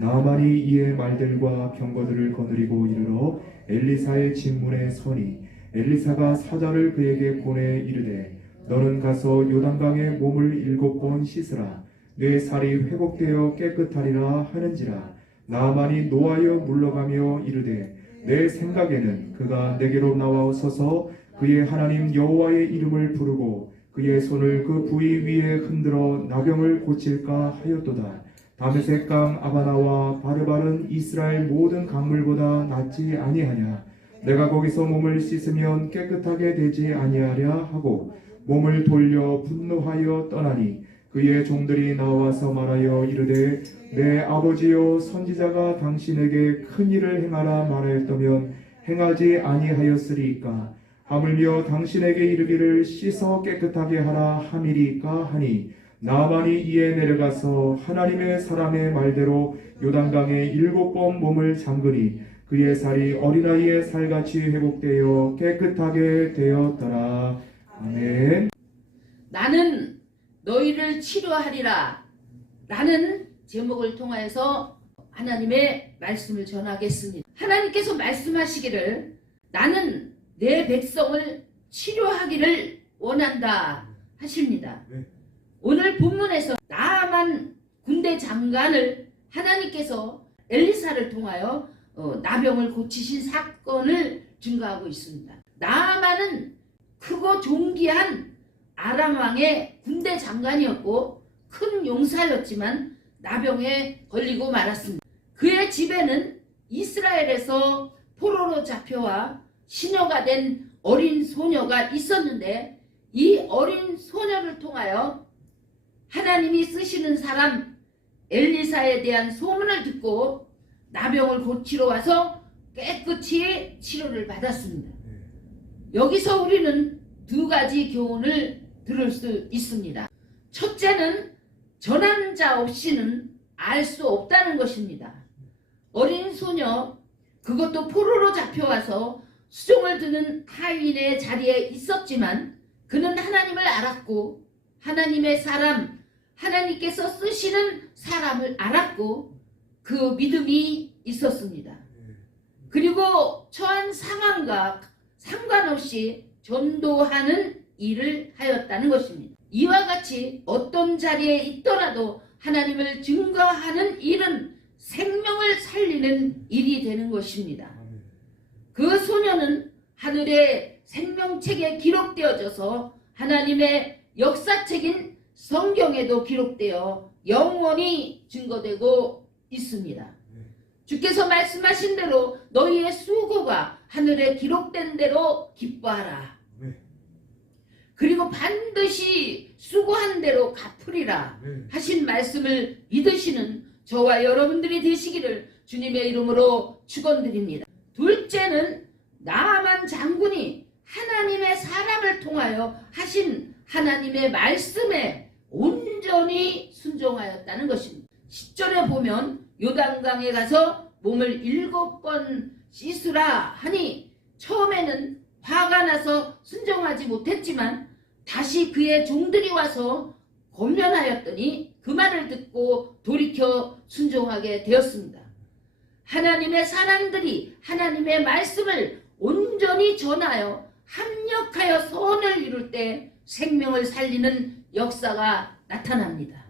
나아만이 이에 말들과 경고들을 거느리고 이르러 엘리사의 진문에 서니 엘리사가 사자를 그에게 보내 이르되 너는 가서 요단강에 몸을 7번 씻으라. 내 살이 회복되어 깨끗하리라 하는지라. 나아만이 노하여 물러가며 이르되 내 생각에는 그가 내게로 나와 서서 그의 하나님 여호와의 이름을 부르고 그의 손을 그 부위 위에 흔들어 나병을 고칠까 하였도다. 다메섹강 아바나와 바르바른 이스라엘 모든 강물보다 낫지 아니하냐. 내가 거기서 몸을 씻으면 깨끗하게 되지 아니하랴 하고 몸을 돌려 분노하여 떠나니 그의 종들이 나와서 말하여 이르되 내 아버지여 선지자가 당신에게 큰 일을 행하라 말하였다면 행하지 아니하였으리이까. 하물며 당신에게 이르기를 씻어 깨끗하게 하라 함이리까 하니 나아만이 이에 내려가서 하나님의 사람의 말대로 요단강에 7번 몸을 잠그니 그의 살이 어린아이의 살같이 회복되어 깨끗하게 되었더라. 아멘. 나는 너희를 치료하리라 라는 제목을 통하여서 하나님의 말씀을 전하겠습니다. 하나님께서 말씀하시기를 나는 내 백성을 치료하기를 원한다 하십니다. 오늘 본문에서 나아만 군대 장관을 하나님께서 엘리사를 통하여 나병을 고치신 사건을 증거하고 있습니다. 나아만은 크고 존귀한 아람 왕의 군대 장관이었고 큰 용사였지만 나병에 걸리고 말았습니다. 그의 집에는 이스라엘에서 포로로 잡혀와 시녀가 된 어린 소녀가 있었는데 이 어린 소녀를 통하여 하나님이 쓰시는 사람 엘리사에 대한 소문을 듣고 나병을 고치러 와서 깨끗이 치료를 받았습니다. 여기서 우리는 두 가지 교훈을 들을 수 있습니다. 첫째는 전한 자 없이는 알 수 없다는 것입니다. 어린 소녀, 그것도 포로로 잡혀와서 수종을 드는 하인의 자리에 있었지만 그는 하나님을 알았고 하나님의 사람, 하나님께서 쓰시는 사람을 알았고 그 믿음이 있었습니다. 그리고 처한 상황과 상관없이 전도하는 일을 하였다는 것입니다. 이와 같이 어떤 자리에 있더라도 하나님을 증거하는 일은 생명을 살리는 일이 되는 것입니다. 그 소녀는 하늘의 생명책에 기록되어져서 하나님의 역사책인 성경에도 기록되어 영원히 증거되고 있습니다. 주께서 말씀하신 대로 너희의 수고가 하늘에 기록된 대로 기뻐하라. 그리고 반드시 수고한 대로 갚으리라 하신 말씀을 믿으시는 저와 여러분들이 되시기를 주님의 이름으로 축원드립니다. 둘째는 나아만 장군이 하나님의 사람을 통하여 하신 하나님의 말씀에 온전히 순종하였다는 것입니다. 10절에 보면 요단강에 가서 몸을 7번 씻으라 하니 처음에는 화가 나서 순종하지 못했지만 다시 그의 종들이 와서 권면하였더니 그 말을 듣고 돌이켜 순종하게 되었습니다. 하나님의 사람들이 하나님의 말씀을 온전히 전하여 합력하여 선을 이룰 때 생명을 살리는 역사가 나타납니다.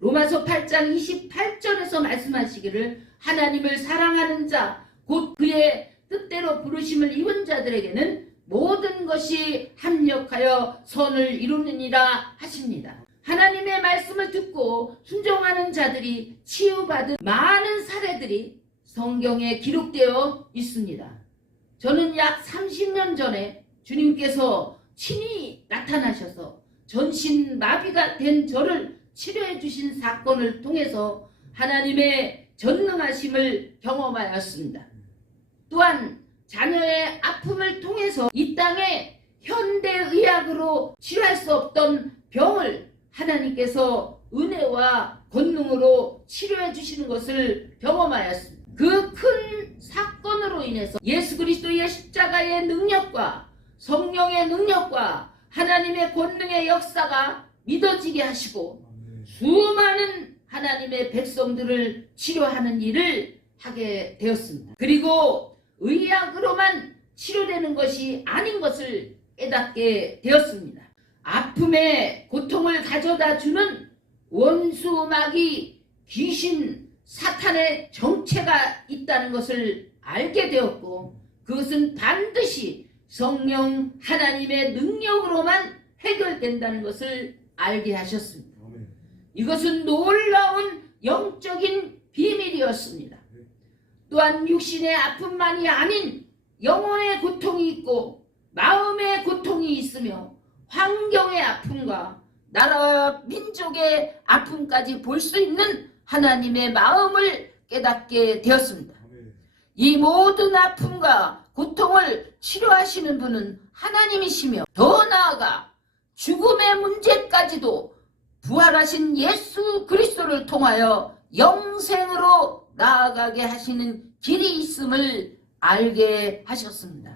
로마서 8장 28절에서 말씀하시기를 하나님을 사랑하는 자 곧 그의 뜻대로 부르심을 입은 자들에게는 모든 것이 합력하여 선을 이루느니라 하십니다. 하나님의 말씀을 듣고 순종하는 자들이 치유받은 많은 사례들이 성경에 기록되어 있습니다. 저는 약 30년 전에 주님께서 친히 나타나셔서 전신마비가 된 저를 치료해 주신 사건을 통해서 하나님의 전능하심을 경험하였습니다. 또한 자녀의 아픔을 통해서 이 땅에 현대의학으로 치료할 수 없던 병을 하나님께서 은혜와 권능으로 치료해 주시는 것을 경험하였습니다. 그 큰 사건으로 인해서 예수 그리스도의 십자가의 능력과 성령의 능력과 하나님의 권능의 역사가 믿어지게 하시고 수많은 하나님의 백성들을 치료하는 일을 하게 되었습니다. 그리고 의학으로만 치료되는 것이 아닌 것을 깨닫게 되었습니다. 아픔의 고통을 가져다 주는 원수, 마귀, 귀신, 사탄의 정체가 있다는 것을 알게 되었고, 그것은 반드시 성령 하나님의 능력으로만 해결된다는 것을 알게 하셨습니다. 이것은 놀라운 영적인 비밀이었습니다. 또한 육신의 아픔만이 아닌 영혼의 고통이 있고 마음의 고통이 있으며 환경의 아픔과 나라 민족의 아픔까지 볼 수 있는 하나님의 마음을 깨닫게 되었습니다. 이 모든 아픔과 고통을 치료하시는 분은 하나님이시며, 더 나아가 죽음의 문제까지도 부활하신 예수 그리스도를 통하여 영생으로 나아가게 하시는 길이 있음을 알게 하셨습니다.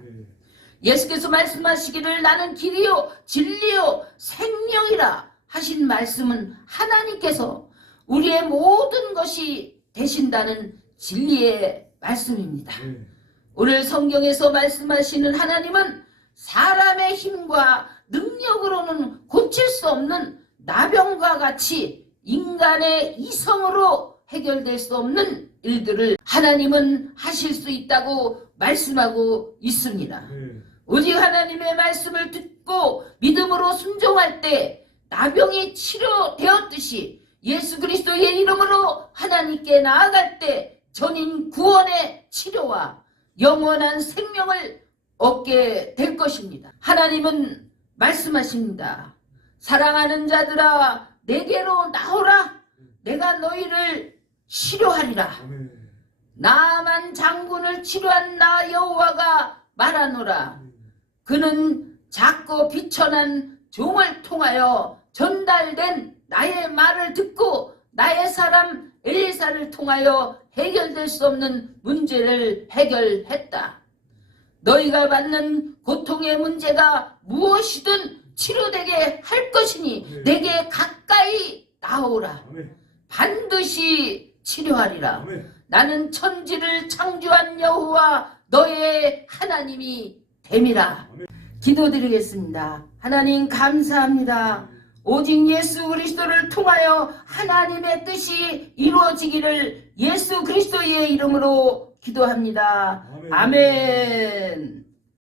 예수께서 말씀하시기를 나는 길이요 진리요 생명이라 하신 말씀은 하나님께서 우리의 모든 것이 되신다는 진리의 말씀입니다. 오늘 성경에서 말씀하시는 하나님은 사람의 힘과 능력으로는 고칠 수 없는 나병과 같이 인간의 이성으로 해결될 수 없는 일들을 하나님은 하실 수 있다고 말씀하고 있습니다. 오직 하나님의 말씀을 듣고 믿음으로 순종할 때 나병이 치료되었듯이 예수 그리스도의 이름으로 하나님께 나아갈 때 전인 구원의 치료와 영원한 생명을 얻게 될 것입니다. 하나님은 말씀하십니다. 사랑하는 자들아 내게로 나오라. 내가 너희를 치료하리라. 나만 장군을 치료한 나 여호와가 말하노라. 그는 작고 비천한 종을 통하여 전달된 나의 말을 듣고 나의 사람 엘리사를 통하여 해결될 수 없는 문제를 해결했다. 너희가 받는 고통의 문제가 무엇이든 치료되게 할 것이니 내게 가까이 나오라. 반드시 치료하리라. 나는 천지를 창조한 여호와 너의 하나님이 됨이라. 기도드리겠습니다. 하나님 감사합니다. 오직 예수 그리스도를 통하여 하나님의 뜻이 이루어지기를 예수 그리스도의 이름으로 기도합니다. 아멘.